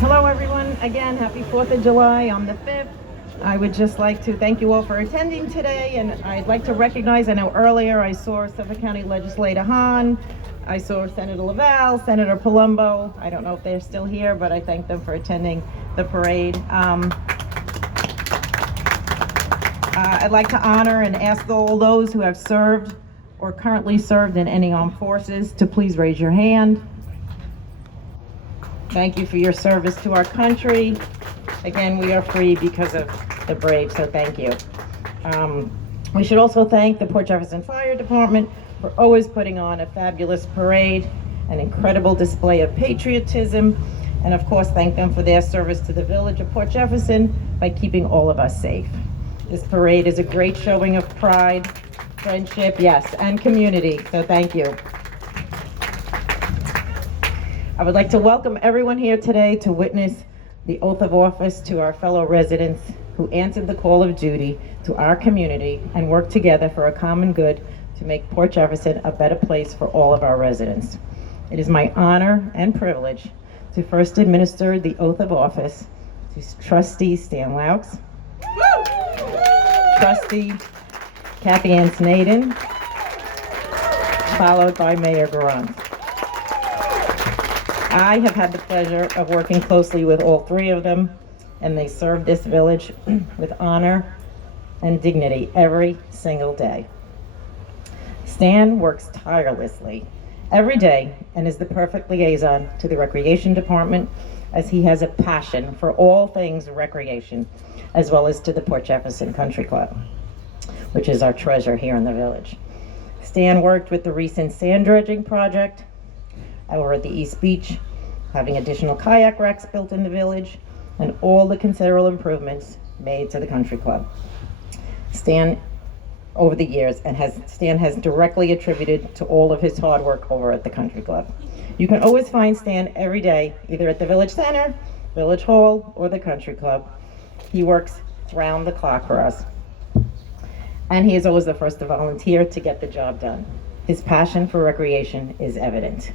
Hello everyone, again, happy 4th of July on the 5th. I would just like to thank you all for attending today, and I'd like to recognize, I know earlier I saw Suffolk County Legislator Hahn, I saw Senator Lavelle, Senator Palumbo. I don't know if they're still here, but I thank them for attending the parade. I'd like to honor and ask all those who have served or currently served in any armed forces to please raise your hand. Thank you for your service to our country. Again, we are free because of the brave, so thank you. We should also thank the Port Jefferson Fire Department for always putting on a fabulous parade, an incredible display of patriotism, and of course thank them for their service to the village of Port Jefferson by keeping all of us safe. This parade is a great showing of pride, friendship, yes, and community, so thank you. I would like to welcome everyone here today to witness the oath of office to our fellow residents who answered the call of duty to our community and worked together for a common good to make Port Jefferson a better place for all of our residents. It is my honor and privilege to first administer the oath of office to Trustee Stan Laux, Trustee Kathy Ann Snaden, followed by Mayor Garant. I have had the pleasure of working closely with all three of them, and they serve this village with honor and dignity every single day. Stan works tirelessly every day and is the perfect liaison to the Recreation Department, as he has a passion for all things recreation, as well as to the Port Jefferson Country Club, which is our treasure here in the village. Stan worked with the recent sand dredging project over at the East Beach, having additional kayak racks built in the village, and all the considerable improvements made to the country club. Stan, over the years, Stan has directly attributed to all of his hard work over at the country club. You can always find Stan every day, either at the village center, village hall, or the country club. He works round the clock for us. And he is always the first to volunteer to get the job done. His passion for recreation is evident.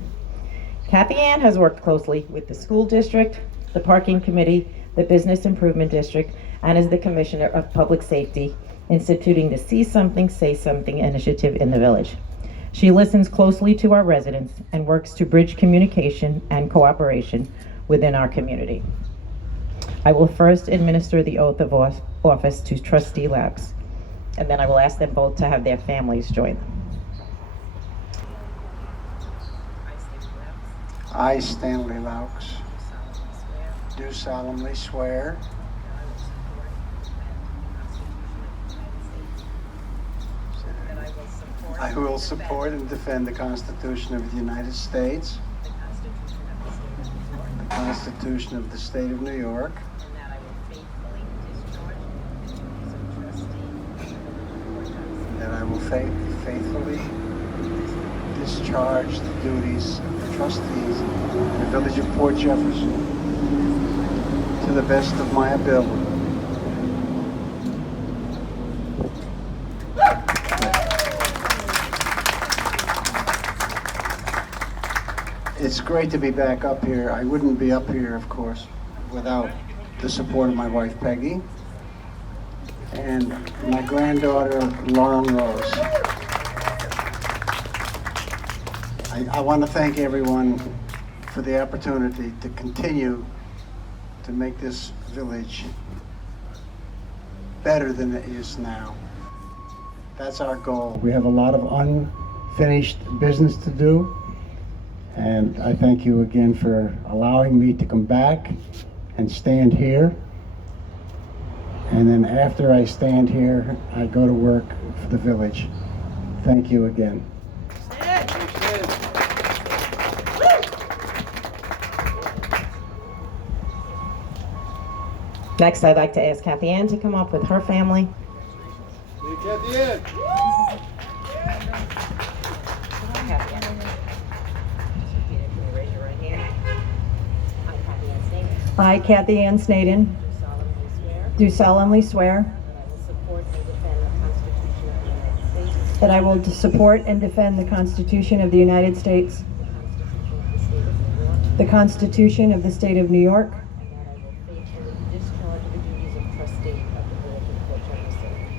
Kathy Ann has worked closely with the school district, the parking committee, the business improvement district, and is the commissioner of public safety, instituting the See Something, Say Something initiative in the village. She listens closely to our residents and works to bridge communication and cooperation within our community. I will first administer the oath of office to Trustee Laux, and then I will ask them both to have their families join them. I, Stanley Laux, do solemnly swear I will support and defend the Constitution of the United States, the Constitution of the State of New York, and that I will faithfully discharge the duties of the trustees in the village of Port Jefferson to the best of my ability. It's great to be back up here. I wouldn't be up here, of course, without the support of my wife, Peggy, and my granddaughter, Lauren Rose. I want to thank everyone for the opportunity to continue to make this village better than it is now. That's our goal. We have a lot of unfinished business to do, and I thank you again for allowing me to come back and stand here. And then after I stand here, I go to work for the village. Thank you again. Next, I'd like to ask Kathy Ann to come up with her family. Kathy Ann. Kathy Ann. Raise your right hand. I, Kathy Ann Snaden, do solemnly swear that I will support and defend the Constitution of the United States, the Constitution of the State of New York,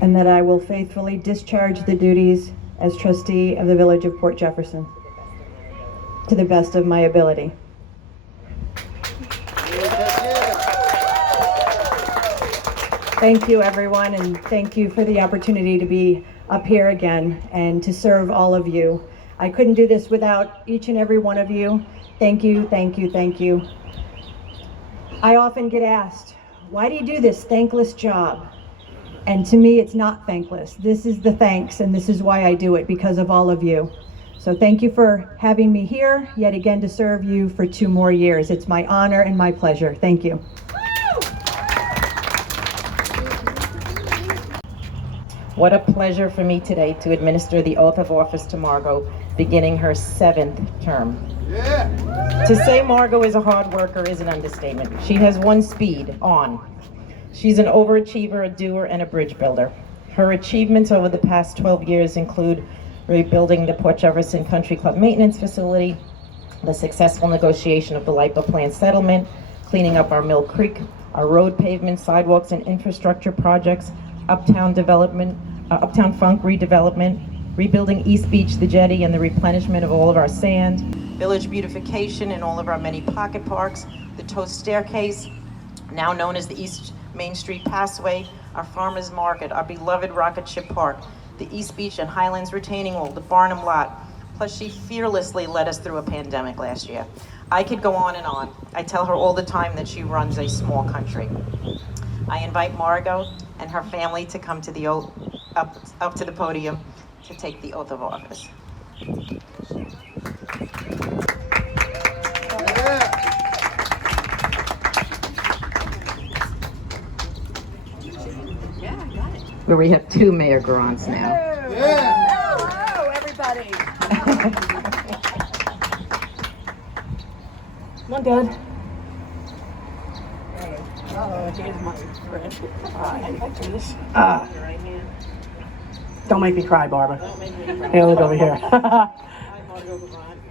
and that I will faithfully discharge the duties as trustee of the Village of Port Jefferson to the best of my ability. Thank you, everyone, and thank you for the opportunity to be up here again and to serve all of you. I couldn't do this without each and every one of you. Thank you, thank you, thank you. I often get asked, why do you do this thankless job? And to me, it's not thankless. This is the thanks, and this is why I do it, because of all of you. So thank you for having me here, yet again, to serve you for 2 more years. It's my honor and my pleasure. Thank you. What a pleasure for me today to administer the oath of office to Margot, beginning her 7th term. To say Margot is a hard worker is an understatement. She has one speed, on. She's an overachiever, a doer, and a bridge builder. Her achievements over the past 12 years include rebuilding the Port Jefferson Country Club maintenance facility, the successful negotiation of the LIPA plant settlement, cleaning up our Mill Creek, our road pavement, sidewalks, and infrastructure projects, Uptown Funk redevelopment, rebuilding East Beach, the jetty, and the replenishment of all of our sand, village beautification in all of our many pocket parks, the Toast Staircase, now known as the East Main Street Passway, our Farmers Market, our beloved Rocket Ship Park, the East Beach and Highlands Retaining Wall, the Barnum Lot. Plus, she fearlessly led us through a pandemic last year. I could go on and on. I tell her all the time that she runs a small country. I invite Margot and her family to come to the up to the podium to take the oath of office. Where we have 2 Mayor Garants now. Hello, everybody. Come on, Dad. Oh, here's my friend. I do this. Don't make me cry, Barbara. Hey, look over here.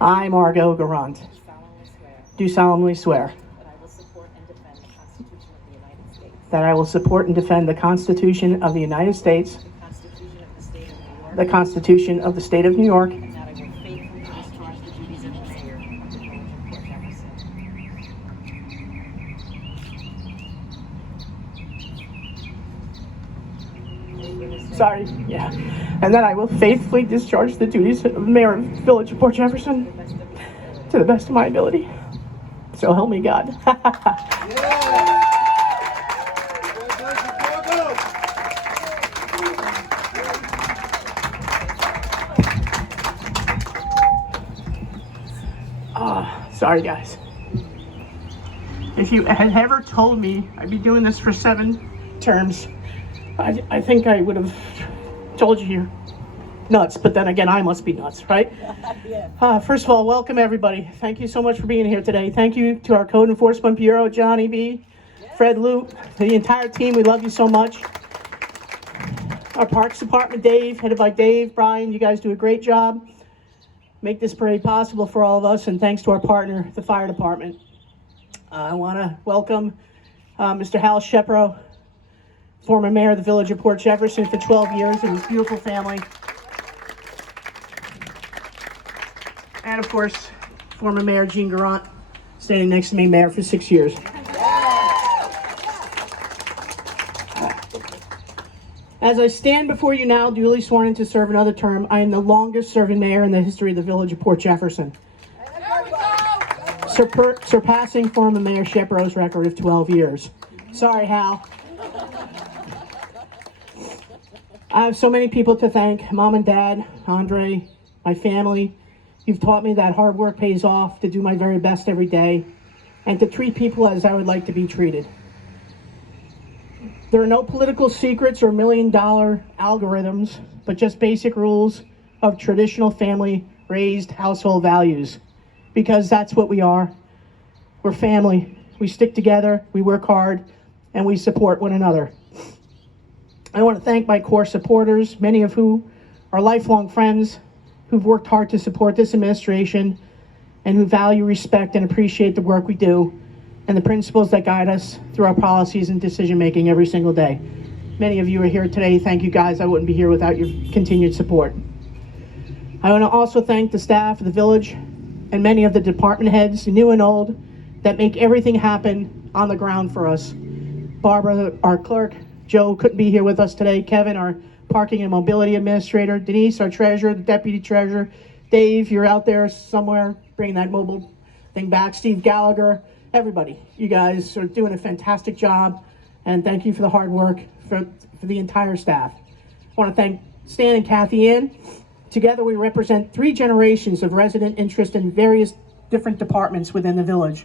I, Margot Garant, do solemnly swear that I will support and defend the Constitution of the United States, the Constitution of the State of New York, And that I will faithfully discharge the duties of the mayor of the Village of Port Jefferson. sorry, yeah, and that I will faithfully discharge the duties of the mayor of the Village of Port Jefferson to the best of my ability. So help me God. Sorry, guys. If you had ever told me I'd be doing this for 7 terms, I think I would have told you you're nuts, but then again, I must be nuts, right? First of all, welcome everybody. Thank you so much for being here today. Thank you to our Code Enforcement Bureau, Johnny B, Fred Loop, the entire team. We love you so much. Our Parks Department, Dave, headed by Dave, Brian, you guys do a great job. Make this parade possible for all of us, and thanks to our partner, the Fire Department. I want to welcome Mr. Hal Shepro, former mayor of the Village of Port Jefferson for 12 years, and his beautiful family. And of course, former Mayor Jean Garant, standing next to me, mayor for 6 years. As I stand before you now, duly sworn in to serve another term, I am the longest serving mayor in the history of the Village of Port Jefferson, surpassing former Mayor Shepro's record of 12 years. Sorry, Hal. I have so many people to thank: Mom and Dad, Andre, my family. You've taught me that hard work pays off, to do my very best every day, and to treat people as I would like to be treated. There are no political secrets or million-dollar algorithms, but just basic rules of traditional family-raised household values, because that's what we are. We're family. We stick together, we work hard, and we support one another. I want to thank my core supporters, many of who are lifelong friends, who've worked hard to support this administration, and who value, respect, and appreciate the work we do and the principles that guide us through our policies and decision-making every single day. many of you are here today. Thank you guys. I wouldn't be here without your continued support. I want to also thank the staff of the village and many of the department heads, new and old, that make everything happen on the ground for us. Barbara, our clerk, Joe couldn't be here with us today, Kevin, our parking and mobility administrator, Denise, our treasurer, the deputy treasurer, Dave, you're out there somewhere bringing that mobile thing back, Steve Gallagher, everybody. You guys are doing a fantastic job, and thank you for the hard work for the entire staff. I want to thank Stan and Kathy Ann. Together we represent 3 generations of resident interest in various different departments within the village.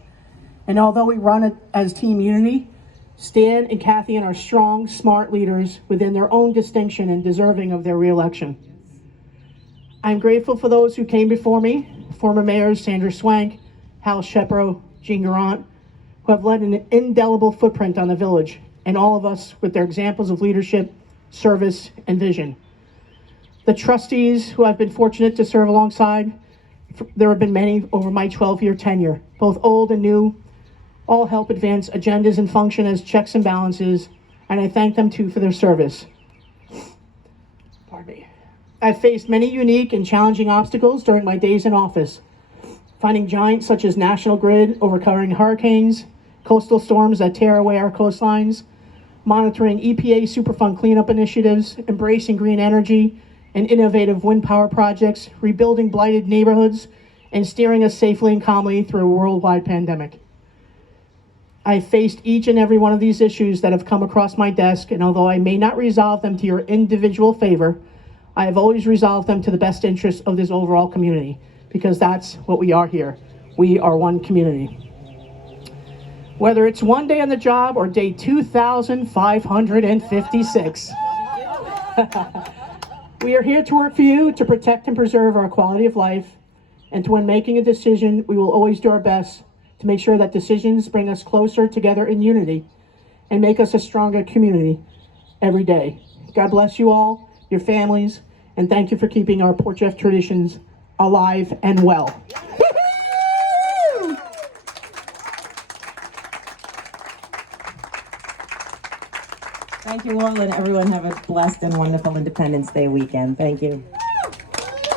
And although we run it as Team Unity, Stan and Kathy Ann are strong, smart leaders within their own distinction and deserving of their re-election. I'm grateful for those who came before me, former mayors Sandra Swank, Hal Shepro, Jean Garant, who have led an indelible footprint on the village, and all of us with their examples of leadership, service, and vision. The trustees who I've been fortunate to serve alongside, there have been many over my 12-year tenure, both old and new, all help advance agendas and function as checks and balances, and I thank them too for their service. Pardon me. I've faced many unique and challenging obstacles during my days in office, finding giants such as National Grid overcoming hurricanes, coastal storms that tear away our coastlines, monitoring EPA Superfund cleanup initiatives, embracing green energy and innovative wind power projects, rebuilding blighted neighborhoods, and steering us safely and calmly through a worldwide pandemic. I've faced each and every one of these issues that have come across my desk, and although I may not resolve them to your individual favor, I have always resolved them to the best interest of this overall community, because that's what we are here. We are one community. Whether it's one day on the job or day 2,556, we are here to work for you to protect and preserve our quality of life, and when making a decision, we will always do our best to make sure that decisions bring us closer together in unity and make us a stronger community every day. God bless you all, your families, and thank you for keeping our Port Jeff traditions alive and well. Thank you all, and everyone have a blessed and wonderful Independence Day weekend. Thank you.